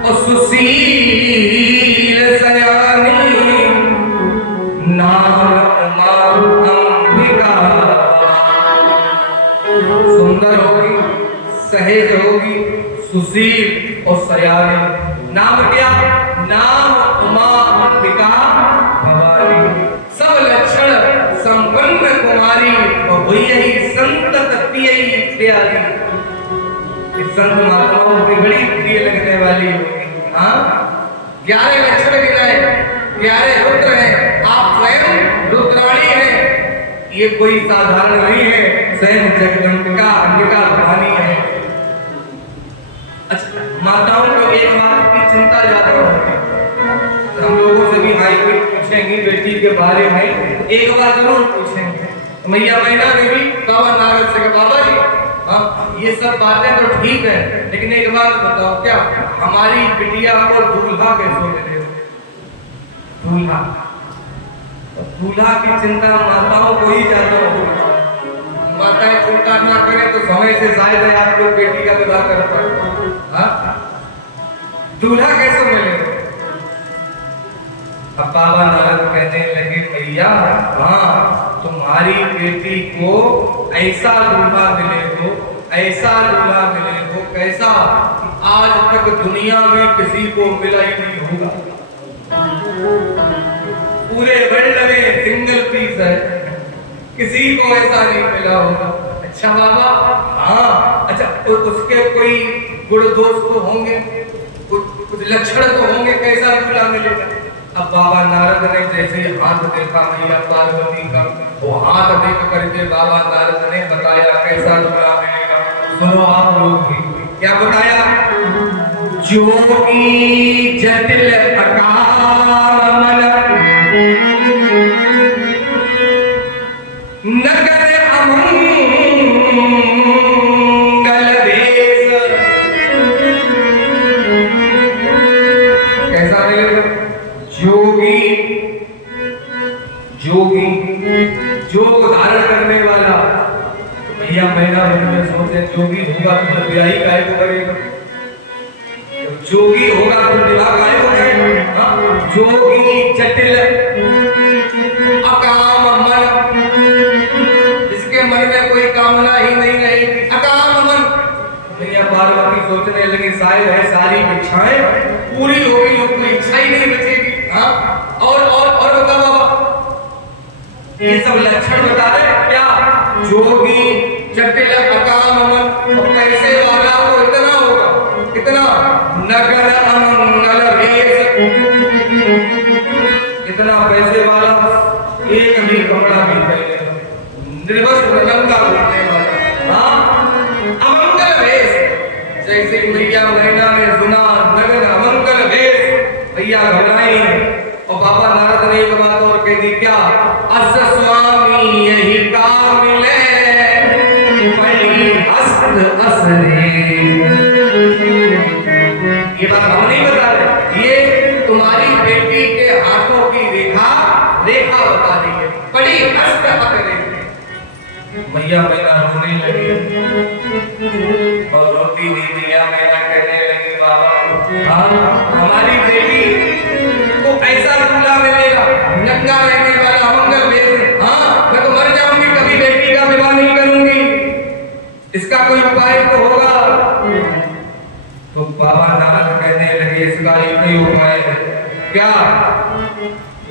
और सुशील सयानी, नाम अंबिका। सुंदर होगी, सहज होगी, सुशील और सयानी। नाम क्या? नाम उमा अंबिका भवानी। सब लक्षण संपन्न कुमारी और हुई यही संतत प्रिय प्यारी। इस संत महात्माओं की बड़ी प्रिय लगने वाली होगी। हाँ, 11 लक्षण गिनाए, 11 रुद्र हैं। आप स्वयं रुद्राणी हैं। ये कोई साधारण नहीं है, स्वयं जगदम्बिका अंबिका भवानी है। अच्छा, माताओं को एक बात की चिंता ज्यादा होती है। हम लोगों से भी भाई कोई पूछेंगे बेटी के बारे में, एक बार जरूर पूछेंगे। मैया मैना ने भी बाबा नारद से कहा, बाबा जी ये सब बातें तो ठीक है, लेकिन एक बात बताओ, क्या हमारी बिटिया को दूल्हा कैसे मिले? दूल्हा, दूल्हा की चिंता माताओं को ही ज्यादा होगी। माताएं चिंता ना करें तो समय से शायद आप लोग बेटी का विवाह कर पाए। दूल्हा कैसे मिले? अब बाबा नारद कहने लगे, भैया हाँ, तुम्हारी बेटी को ऐसा दूल्हा मिले हो, ऐसा दूल्हा मिले हो, कैसा कि आज तक दुनिया में किसी को मिला ही नहीं होगा। पूरे वर्ल्ड में सिंगल पीस है, किसी को ऐसा नहीं मिला होगा। अच्छा बाबा, हाँ अच्छा, उसके कोई गुण दोष तो होंगे, कुछ लक्षण तो होंगे, कैसा दूल्हा मिलेगा? अब बाबा नारद ने जैसे हाथ देखा मैया पार्वती का, वो हाथ देख करके बाबा नारद ने बताया कैसा दूल्हा मिलेगा। सुनो आप लोग भी, क्या बताया? जोगी जटिल अकाल मन, नगर अमंगल देश। कैसा मिलेगा? जोगी होगा तो ब्याही काहे को करेगा? जोगी होगा तो विवाह काहे को करेगा? हाँ? जोगी जटिल अकाम मन, जिसके मन में कोई कामना ही नहीं रहेगी, अकाम मन। मैया पार्वती सोचने लगी शायद है सारी इच्छाएं पूरी हो गई हो, कोई इच्छा ही नहीं बचेगी। हाँ? और बता बाबा, ये सब लक्षण बता रहे क्या? जोगी जटिल अकाम मन, और पैसे वाला तो इतना होगा, इतना नगर अमंगल भेष, इतना पैसे वाला एक भी कपड़ा नहीं पहने, निर्वस्त्र नंगा घूमने वाला। हाँ? अमंगल भेष, जैसे मैया नैना ने सुना नगर अमंगल भेष, भैया घबराई। और बाबा नारद ने एक बात और कह दी, क्या? अस स्वामी यही काम मिले हस्त असरे। ये बात हम नहीं बता रहे, ये तुम्हारी बेटी के हाथों की रेखा बता रही है, बड़ी हस्त असरे। मैया मैना रोने लगी और रोती हुई मैया मैना कहने लगी, बाबा हमारी बेटी को ऐसा दूल्हा मिलेगा नंगा रहने वाला अमंगल भेष, हाँ मैं तो मर जाऊंगी, कभी बेटी का विवाह नहीं करूंगी, इसका कोई उपाय तो होगा। तो बाबा नारद कहने लगे, इसका एक ही उपाय है, क्या?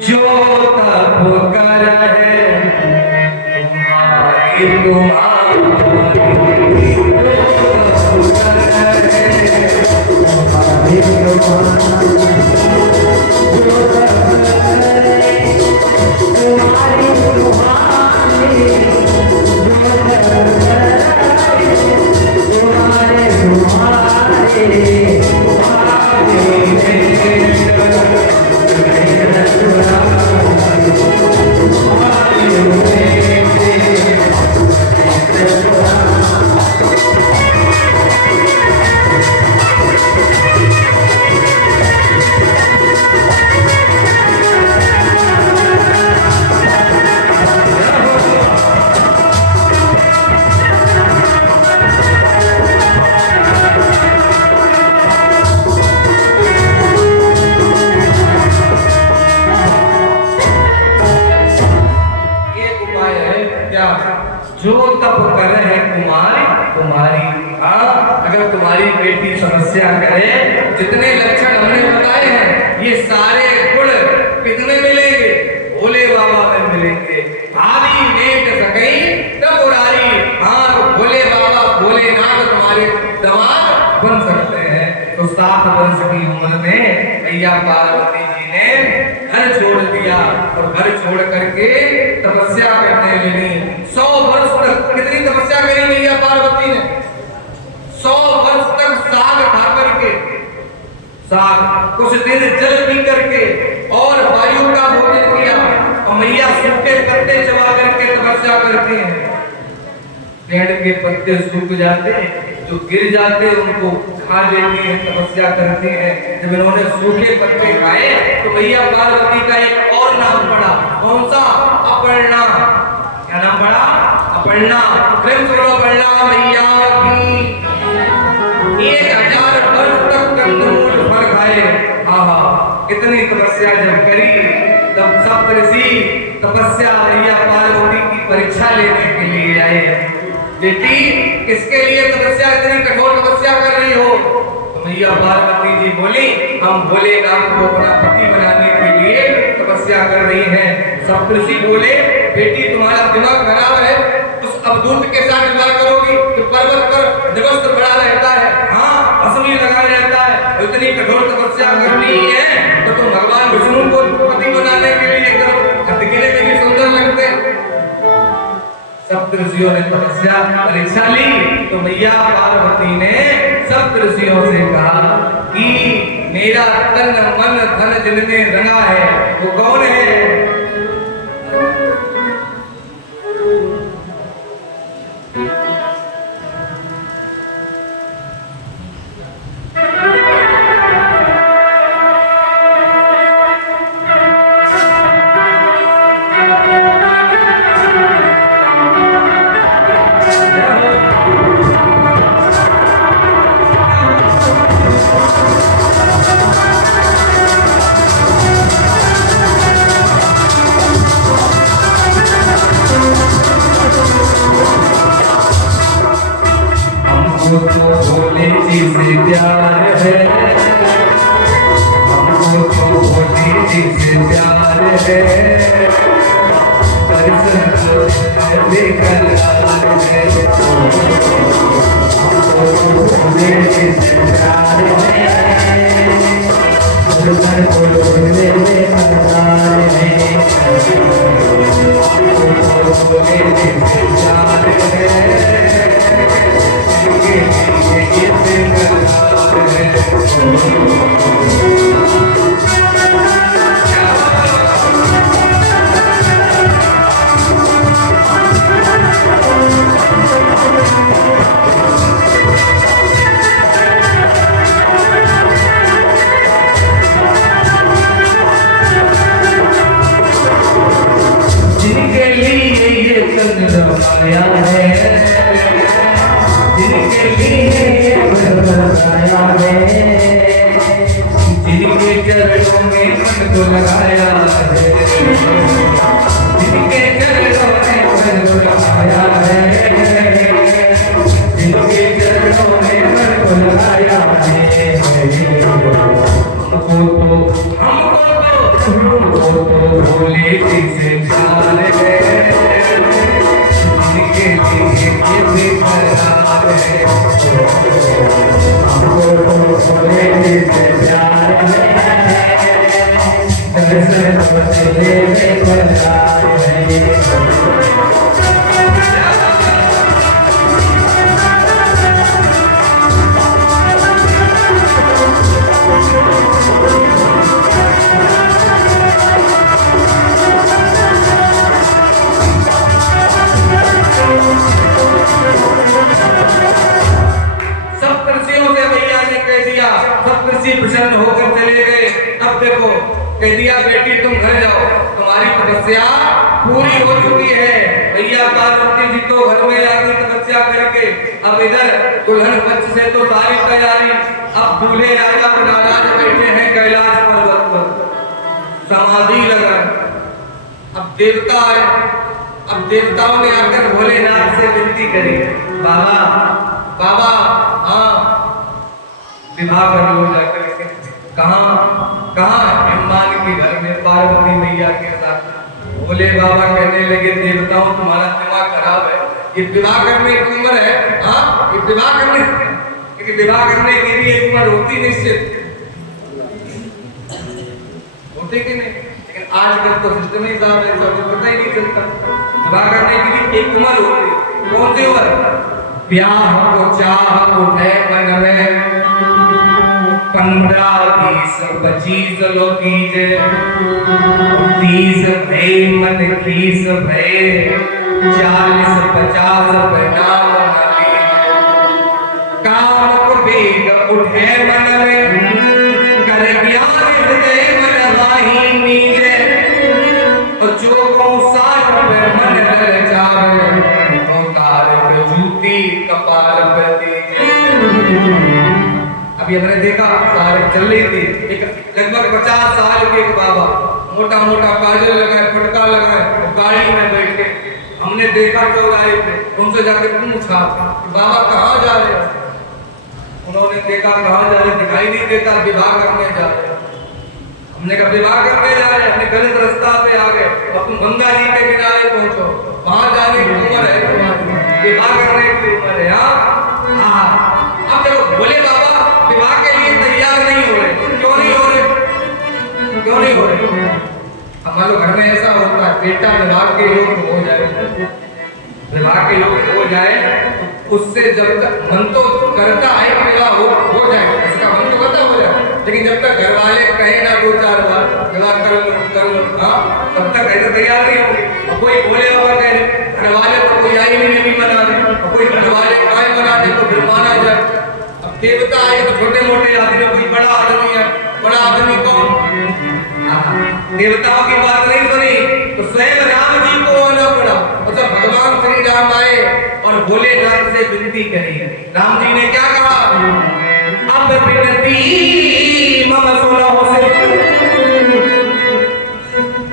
जो तप कर है तुम्हारी जो तप करे है तुम्हारी। अगर तुम्हारी बेटी समस्या करे, जितने लक्षण हमने बताए हैं ये सारे गुण कितने मिलेंगे? भोले बाबा में मिलेंगे। आदि नेट सकई तब उड़ारी। हाँ तो भोले बाबा भोलेनाथ तुम्हारे दामाद बन सकते हैं। तो 7 वर्ष की उम्र में मैया पार्वती जी ने घर छोड़ दिया और घर छोड़ करके तपस्या करने लगी। 100 वर्ष तक कितनी तपस्या करी मैया पार्वती ने? 100 वर्ष तक साग खा करके, साग कुछ दिन जल पी करके और वायु का भोजन किया। और मैया सूखे पत्ते चबा करके तपस्या करती हैं। पेड़ के पत्ते सूख जाते हैं, जो गिर जाते हैं उनको खा लेती हैं, तपस्या करती हैं। जब इन्होंने सूखे पत्ते खाए तो मैया पार्वती का एक और नाम पड़ा। कौन सा? अपर्णा। क्या नाम पड़ा? अपर्णा। प्रेम से बोलो अपर्णा मैया की। 1000 वर्ष तक कंदमूल फल खाए। आहा, इतनी तपस्या जब करी तब सप्तऋषि तपस्या मैया पार्वती की परीक्षा लेने के लिए आए। बेटी किसके लिए तपस्या, इतनी कठोर तपस्या कर रही हो? तो मैया पार्वती जी बोली, हम भोलेनाथ को अपना पति बनाने के लिए तपस्या कर रही हैं। सप्तऋषि बोले, बेटी तुम्हारा दिमाग खराब है, उस अवधूत के साथ विवाह करोगी तो पर्वत पर निवस्त्र बड़ा रहता है, हाँ भस्मी लगा रहता है। इतनी कठोर तपस्या करनी है तो तुम भगवान विष्णु को पति बनाने के लिए करो, दिखने में भी सुंदर लगते हैं। सप्तऋषियों ने तपस्या परीक्षा ली तो मैया पार्वती ने सप्तऋषियों से कहा कि मेरा तन मन धन जिनने रंगा है वो कौन है? जिसे प्यार है दर्शन बेकरार है बोले जिसे प्यार है दर्शन बेकरार है बोले जिसे प्यार है ये बेकरार है जिनके लिए ये चंद्रमाया है जिनके लिए ये चंद्रमाया है जिनके चरणों में मन को लगाया है जिनके चरणों में मन को लगाया है जिनके चरणों में मन को लगाया है हमको तो भोले जिसे प्यार है जिनके लिए ये बेकरार है हमको तो भोले जिसे प्यार है दर्शन बदले बेकरार है प्रसन्न होकर चले गए। अब देखो कह दिया बेटी तुम घर जाओ तुम्हारी तपस्या पूरी हो चुकी है। भैया पार्वती जी तो घर में आ गई तपस्या करके। अब इधर दुल्हन पक्ष से तो सारी तैयारी। अब दूल्हे राजा नाराज बैठे हैं कैलाश पर्वत पर समाधि लगा। अब देवता है। अब देवताओं ने आकर भोलेनाथ से विनती करी बाबा बाबा हाँ विवाह कर लो जाकर कहाँ हिमान के घर में पार्वती मैया के साथ। भोले बाबा कहने लगे देवताओं तुम्हारा दिमाग खराब है। ये विवाह करने की उम्र है। हाँ ये विवाह करने की भी एक उम्र होती निश्चित होती कि नहीं। लेकिन आजकल तो सिस्टम ही साहब है तो पता ही नहीं चलता। विवाह करने की भी एक उम्र होती। कौन सी उम्र? ब्याह को चाह उठे मन में 15 20 25 लोकीजे 30 भय मन खीस भय 40 50 नाम नाली काम को वेग उठे मन में कर ज्ञान हृदय मन वाही मीजे और जो को 60 पे मन ललचावे उतार पे जूती कपाल पे दीजे। अभी हमने देखा सारे चल रही थी एक लगभग 50 साल के एक बाबा मोटा मोटा काजल लगाए फटका लगाए गाड़ी में बैठ के हमने देखा चौराहे पे। उनसे जाकर पूछा बाबा कहाँ जा रहे हो? उन्होंने देखा कहाँ जा रहे दिखाई नहीं देता विवाह करने जा रहे। हमने कहा विवाह करने जा रहे अपने गलत रास्ता पे आ गए। अब तुम गंगा जी के किनारे पहुंचो वहां जाने की उम्र है विवाह करने की उम्र है। हाँ अब देखो भोले बाबा विवाह के लिए तैयार नहीं हो रहे। क्यों नहीं हो रहे? हमारे घर में ऐसा होता है बेटा विवाह के योग हो जाए उससे जब तक मन तो करता है कि विवाह हो जाए इसका मन तो करता हो जाए लेकिन जब तक घर वाले कहे ना 2-4 बार विवाह कर लो हाँ तब तक ऐसे तैयार नहीं होंगे। कोई भोले बाबा कह रहे घर वाले तो कोई आई नहीं मना दे कोई घर वाले काय मना दे तो फिर माना जाए। देवता आए तो छोटे मोटे आदमी कोई बड़ा आदमी है। बड़ा आदमी कौन? देवताओं की बात नहीं सुनी तो स्वयं राम जी को आना पड़ा। और जब भगवान श्री राम आए और भोलेनाथ से विनती करी राम जी ने क्या कहा? अब विनती मम सुनो से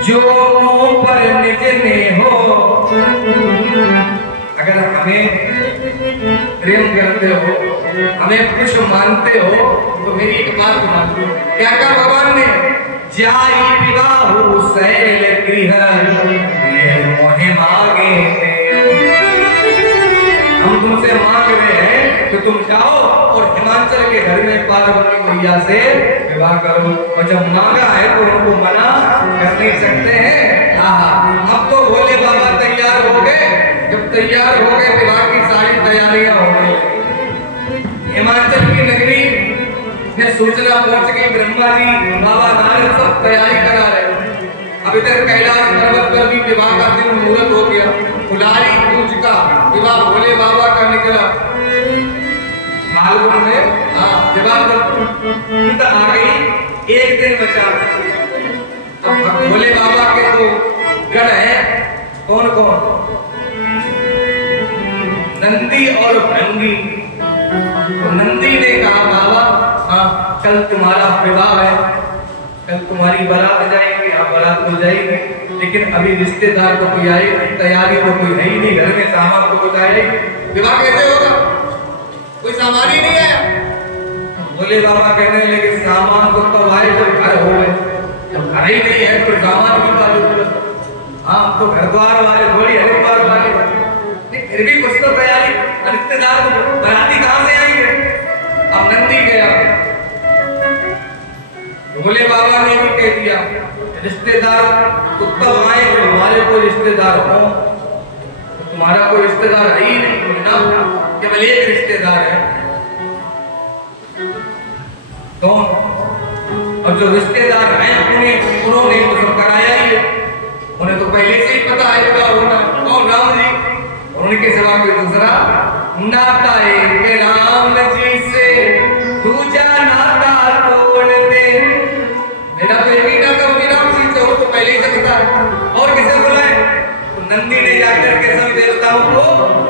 जो पर निज ने हो। अगर हमें प्रेम करते हो हमें कुछ मानते हो तो मेरी एक बात मान लो। क्या कहा भगवान ने? जाई विवाहु शैल गृह ये मोहे मांगे। हम तुमसे मांग रहे हैं कि तुम जाओ और हिमाचल के घर में पार्वती मैया से विवाह करो, और जब मांगा है तो उनको मना कर नहीं सकते हैं। अब तो भोले बाबा तैयार हो गए। जब तैयार हो गए विवाह की सारी तैयारियां हो गई। हिमाचल की नगरी में सूचना पहुंच गई, ब्रह्मा जी बाबा नारद सब तैयारी करा रहे। अब इधर कैलाश पर्वत पर भी विवाह का दिन मुहूर्त हो गया। कुलारी पूज का विवाह भोले बाबा का निकला फाल्गुन में। विवाह तो आ गई, एक दिन बचा। अब भोले बाबा के तो गण है, कौन कौन? नंदी और भृंगी। तो नंदी ने कहा बाबा कल तुम्हारा विवाह है, कल तुम्हारी बारात जाएगी, आप बारात हो जाएगी, लेकिन अभी रिश्तेदार को कोई आए, तैयारी तो कोई है ही नहीं, घर में सामान तो कोई आए, विवाह कैसे होगा? कोई सामान ही नहीं आया। भोले बाबा कहने लगे सामान तो तब आए जब घर हो गए, जब घर ही नहीं है तो सामान की बात जरूरत। तो घर द्वार वाले थोड़ी हरिद्वार वाले, फिर भी कुछ तो तैयारी, रिश्तेदार बाराती कहां से आएंगे? अब नंदी गया, भोले बाबा ने भी कह दिया रिश्तेदार तो तब आए जो हमारे कोई रिश्तेदार हो। तो तुम्हारा कोई रिश्तेदार है ही नहीं ना, केवल एक रिश्तेदार है। कौन? और जो रिश्तेदार हैं उन्होंने तो सब कराया ही है, उन्हें तो पहले से ही पता है क्या होना। कौन? राम जी। उनके सिवा कोई दूसरा नाता है कि राम जी से दूजा नाता तोड़ दे। मेरा तो एक ही नाता होगी राम जी से, वो तो पहले ही से पता है। और किसे बुलाए? तो नंदी ने जाकर के सब देवताओं को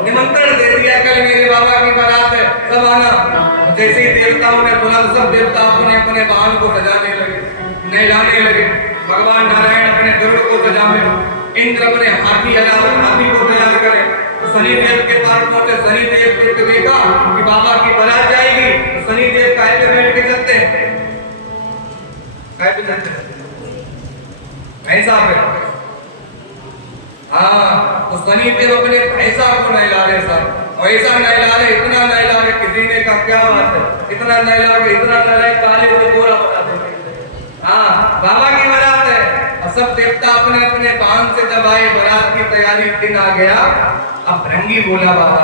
निमंत्रण दे दिया, कल मेरे बाबा की बारात है, सब आना। जैसे ही देवताओं ने सुना, सब देवता अपने अपने वाहन को सजाने लगे, नहलाने लगे। भगवान नारायण अपने गरुड़ को सजाने, इंद्र अपने हाथी को तैयार करे। शनि देव के पास पहुंचे, शनि देव को देखा कि बाबा की बारात जाएगी, तो शनि देव काय पे बैठ के चलते हैं? काय पे चलते हैं? भैंसा पे। तो शनि देव अपने भैंसा को नहला रहे साहब, ऐसा नहला रहे, इतना नहला रहे, किसी ने कहा क्या बात है, इतना नहला रहे, इतना नहला रहे, काले को गोरा बता देते। बाबा की बारात है, और सब देवता अपने अपने वाहन से जब आए, बारात की तैयारी दिन आ गया। अब भृंगी बोला बाबा